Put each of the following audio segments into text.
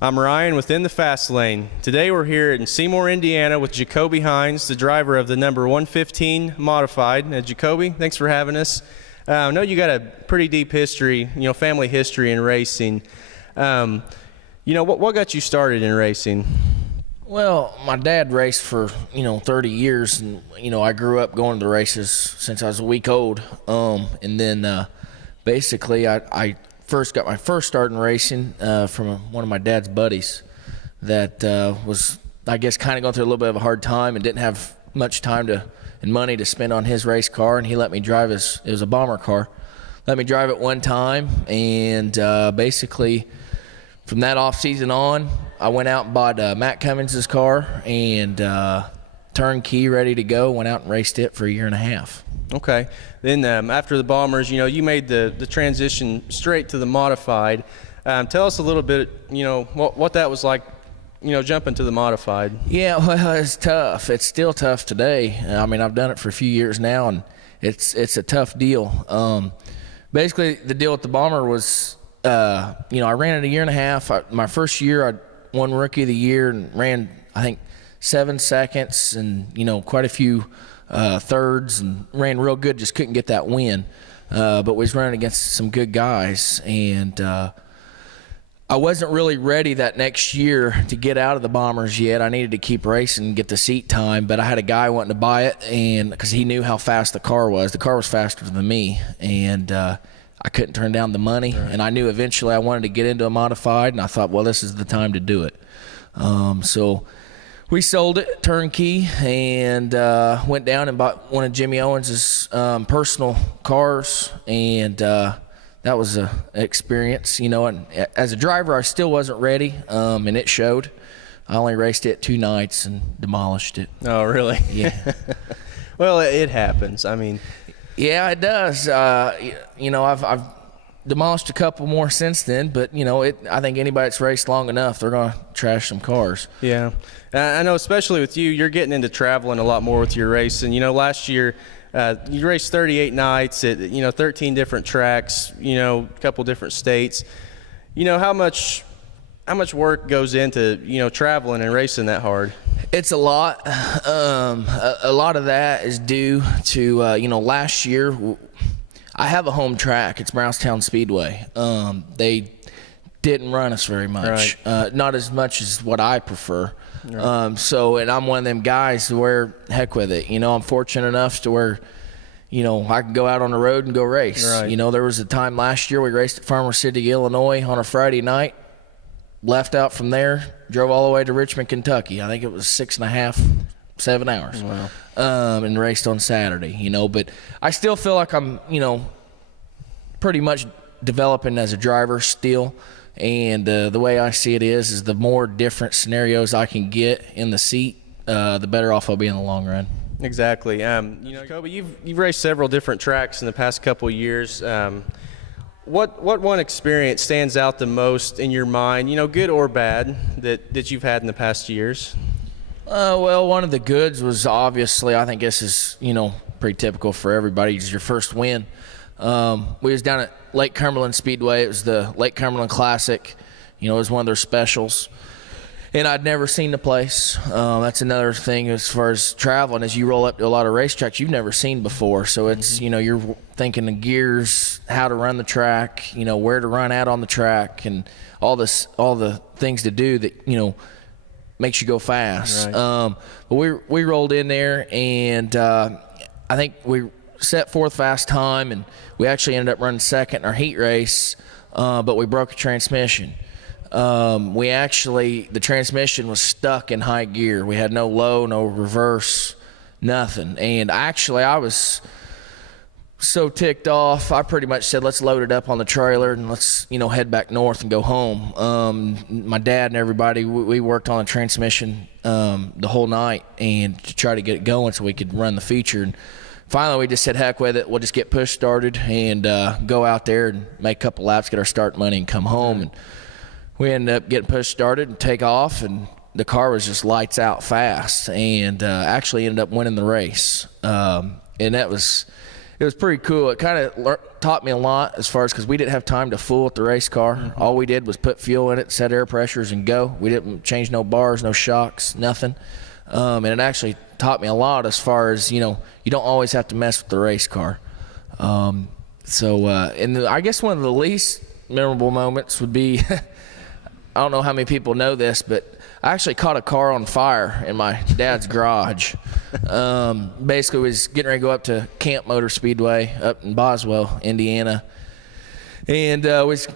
I'm Ryan within the Fast Lane. Today we're here in Seymour, Indiana with Jacoby Hines, the driver of the number 115 Modified. Jacoby, thanks for having us. I know you got a pretty deep history, family history in racing. What got you started in racing? Well, my dad raced for, 30 years, and, I grew up going to the races since I was a week old. And then basically I first got my first start in racing from one of my dad's buddies that was, I guess, kind of going through a little bit of a hard time and didn't have much time and money to spend on his race car, and he let me drive it was a bomber car. Let me drive it one time, and basically from that off season on, I went out and bought Matt Cummins' car and turnkey, ready to go. Went out and raced it for a year and a half. Okay. Then after the Bombers, you made the transition straight to the Modified. Tell us a little bit, what that was like, jumping to the Modified. Yeah, well, it's tough. It's still tough today. I mean, I've done it for a few years now, and it's a tough deal. Basically, the deal with the Bomber was, I ran it a year and a half. My first year, I won Rookie of the Year and ran, I think, 7 seconds and, quite a few thirds, and ran real good, just couldn't get that win. But we was running against some good guys, and I wasn't really ready that next year to get out of the Bombers yet. I needed to keep racing and get the seat time, but I had a guy wanting to buy it, and because he knew how fast the car was. The car was faster than me, and I couldn't turn down the money. Right. And I knew eventually I wanted to get into a Modified, and I thought, well, this is the time to do it. So we sold it turnkey and went down and bought one of Jimmy Owens' personal cars, and that was an experience. And as a driver, I still wasn't ready, and it showed. I only raced it 2 nights and demolished it. Oh, really? Yeah. Well, it happens. I mean, yeah, it does. I've demolished a couple more since then, but I think anybody that's raced long enough, they're going to trash some cars. Yeah, I know, especially with you, you're getting into traveling a lot more with your racing. Last year you raced 38 nights at 13 different tracks, a couple different states. How much work goes into traveling and racing that hard? It's a lot. A lot of that is due to last year I have a home track. It's Brownstown Speedway. They didn't run us very much, right. Not as much as what I prefer. Right. And I'm one of them guys where, heck with it. I'm fortunate enough to where, I can go out on the road and go race. Right. There was a time last year we raced at Farmer City, Illinois on a Friday night, left out from there, drove all the way to Richmond, Kentucky. I think it was 6.5, 7 hours. Wow. And raced on Saturday, but I still feel like I'm, pretty much developing as a driver still. And the way I see it is the more different scenarios I can get in the seat, the better off I'll be in the long run. Exactly. Kobe, you've raced several different tracks in the past couple of years. What one experience stands out the most in your mind, good or bad, that you've had in the past years? Well, one of the goods was obviously, I think this is, pretty typical for everybody, is your first win. We was down at Lake Cumberland Speedway. It was the Lake Cumberland Classic. It was one of their specials. And I'd never seen the place. That's another thing as far as traveling, as you roll up to a lot of racetracks you've never seen before. So it's, you're thinking the gears, how to run the track, where to run at on the track, and all the things to do that, makes you go fast. Right. But we rolled in there, and I think we set 4th fast time, and we actually ended up running 2nd in our heat race, but we broke a transmission. The transmission was stuck in high gear. We had no low, no reverse, nothing. And actually, I was so ticked off, I pretty much said, let's load it up on the trailer and let's, head back north and go home. My dad and everybody, we worked on the transmission the whole night and to try to get it going so we could run the feature. And finally, we just said, heck with it. We'll just get push started and go out there and make a couple laps, get our start money, and come home. And we ended up getting push started and take off, and the car was just lights out fast, and actually ended up winning the race. And it was pretty cool. It kind of taught me a lot as far as, because we didn't have time to fool with the race car. Mm-hmm. All we did was put fuel in it, set air pressures, and go. We didn't change no bars, no shocks, nothing. And it actually taught me a lot as far as, you don't always have to mess with the race car. And I guess one of the least memorable moments would be, I don't know how many people know this, but I actually caught a car on fire in my dad's garage. Basically was getting ready to go up to Camp Motor Speedway up in Boswell, Indiana. And was,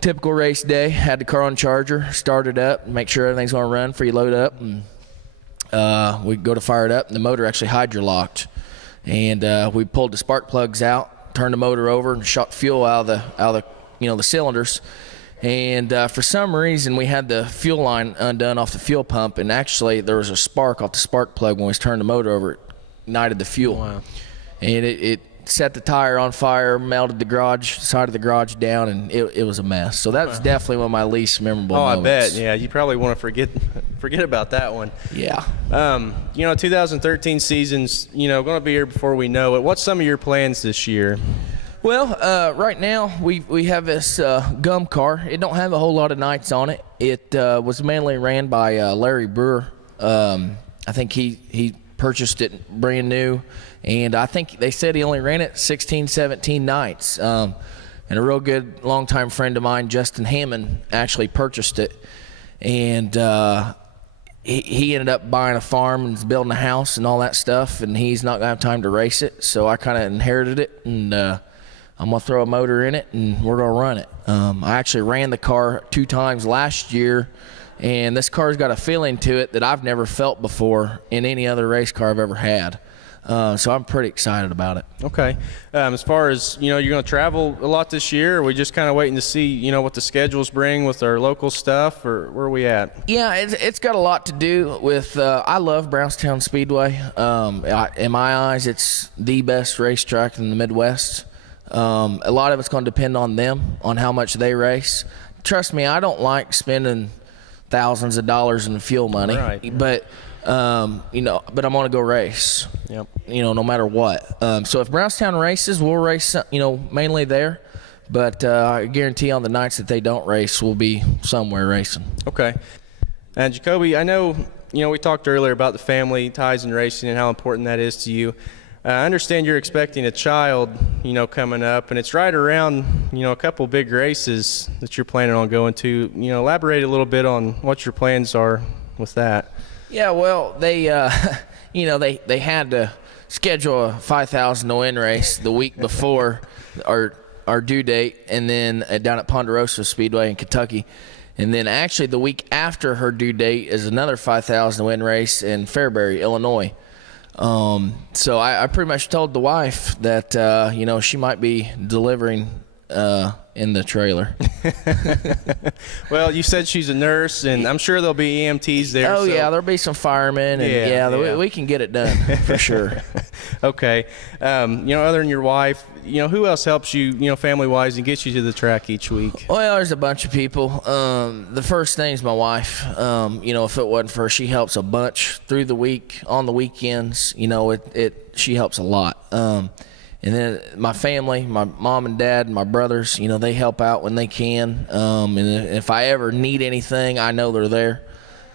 typical race day. Had the car on charger, started up, make sure everything's going to run before you load up. And we go to fire it up, and the motor actually hydrolocked. And we pulled the spark plugs out, turned the motor over, and shot fuel out of the cylinders. And for some reason, we had the fuel line undone off the fuel pump, and actually there was a spark off the spark plug when we turned the motor over. It ignited the fuel. Wow. And it set the tire on fire, melted the side of the garage down, and it was a mess. So that was definitely one of my least memorable moments. I bet. Yeah, you probably want to forget about that one. Yeah. 2013 season's, going to be here before we know it. What's some of your plans this year? Well, right now we have this gum car. It don't have a whole lot of nights on it. It was mainly ran by Larry Brewer. I think he purchased it brand new, and I think they said he only ran it 16, 17 nights. And a real good longtime friend of mine, Justin Hammond, actually purchased it, and he ended up buying a farm and building a house and all that stuff, and he's not gonna have time to race it, so I kind of inherited it, and I'm going to throw a motor in it, and we're going to run it. I actually ran the car 2 times last year, and this car's got a feeling to it that I've never felt before in any other race car I've ever had. So I'm pretty excited about it. Okay. As far as, you're going to travel a lot this year, or are we just kind of waiting to see, what the schedules bring with our local stuff, or where are we at? Yeah, it's got a lot to do with, I love Brownstown Speedway. In my eyes, it's the best racetrack in the Midwest. A lot of it's going to depend on them, on how much they race. Trust me, I don't like spending thousands of dollars in fuel money, right. But I'm going to go race. Yep. No matter what. So if Brownstown races, we'll race, mainly there. But I guarantee on the nights that they don't race, we'll be somewhere racing. Okay. And Jacoby, I know, we talked earlier about the family ties in racing and how important that is to you. I understand you're expecting a child, coming up, and it's right around, a couple big races that you're planning on going to. Elaborate a little bit on what your plans are with that. Yeah, well, they, they had to schedule a 5,000 to win race the week before our due date, and then down at Ponderosa Speedway in Kentucky. And then actually the week after her due date is another 5,000 to win race in Fairbury, Illinois. So I pretty much told the wife that, she might be delivering in the trailer. Well, you said she's a nurse, and I'm sure there'll be EMTs there. Oh, so. Yeah, there'll be some firemen, and we can get it done for sure. Okay. Other than your wife, who else helps you, family-wise, and gets you to the track each week? Well, there's a bunch of people. The first thing is my wife. If it wasn't for her, she helps a bunch through the week, on the weekends. She helps a lot. And then my family, my mom and dad and my brothers, they help out when they can. And if I ever need anything, I know they're there.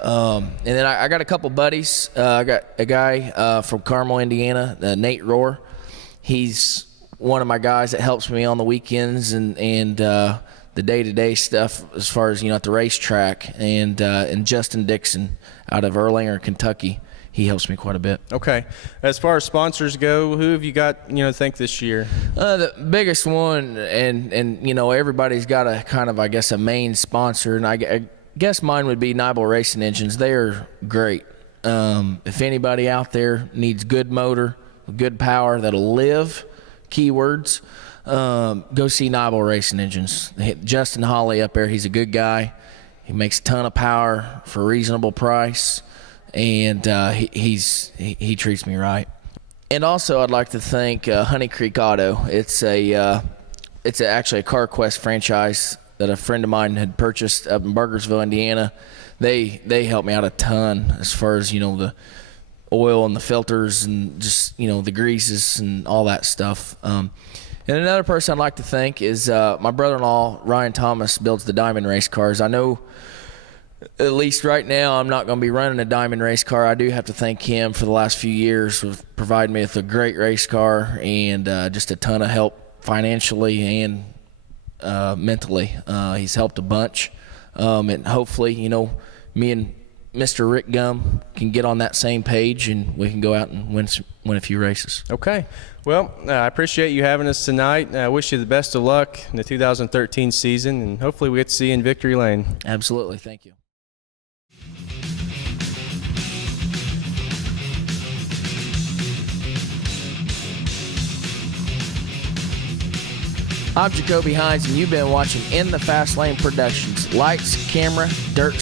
And then I got a couple buddies. I got a guy from Carmel, Indiana, Nate Rohr. He's one of my guys that helps me on the weekends and the day-to-day stuff as far as, at the racetrack. And Justin Dixon out of Erlanger, Kentucky. He helps me quite a bit. Okay. As far as sponsors go, who have you got, think this year? The biggest one, and everybody's got a kind of, I guess, a main sponsor, and I guess mine would be Nibel Racing Engines. They are great. If anybody out there needs good motor, good power that'll live, keywords, go see Nibel Racing Engines. Justin Hawley up there, he's a good guy. He makes a ton of power for a reasonable price. And he treats me right. And also, I'd like to thank Honey Creek Auto. It's actually a CarQuest franchise that a friend of mine had purchased up in Burgersville, Indiana. They helped me out a ton as far as the oil and the filters and just, the greases and all that stuff. And another person I'd like to thank is my brother-in-law, Ryan Thomas, builds the diamond race cars. I know at least right now I'm not going to be running a diamond race car. I do have to thank him for the last few years for providing me with a great race car and just a ton of help financially and mentally. He's helped a bunch. And hopefully, me and Mr. Rick Gum can get on that same page and we can go out and win a few races. Okay. Well, I appreciate you having us tonight. I wish you the best of luck in the 2013 season, and hopefully we get to see you in Victory Lane. Absolutely. Thank you. I'm Jacoby Hines, and you've been watching In the Fast Lane Productions. Lights, camera, dirt,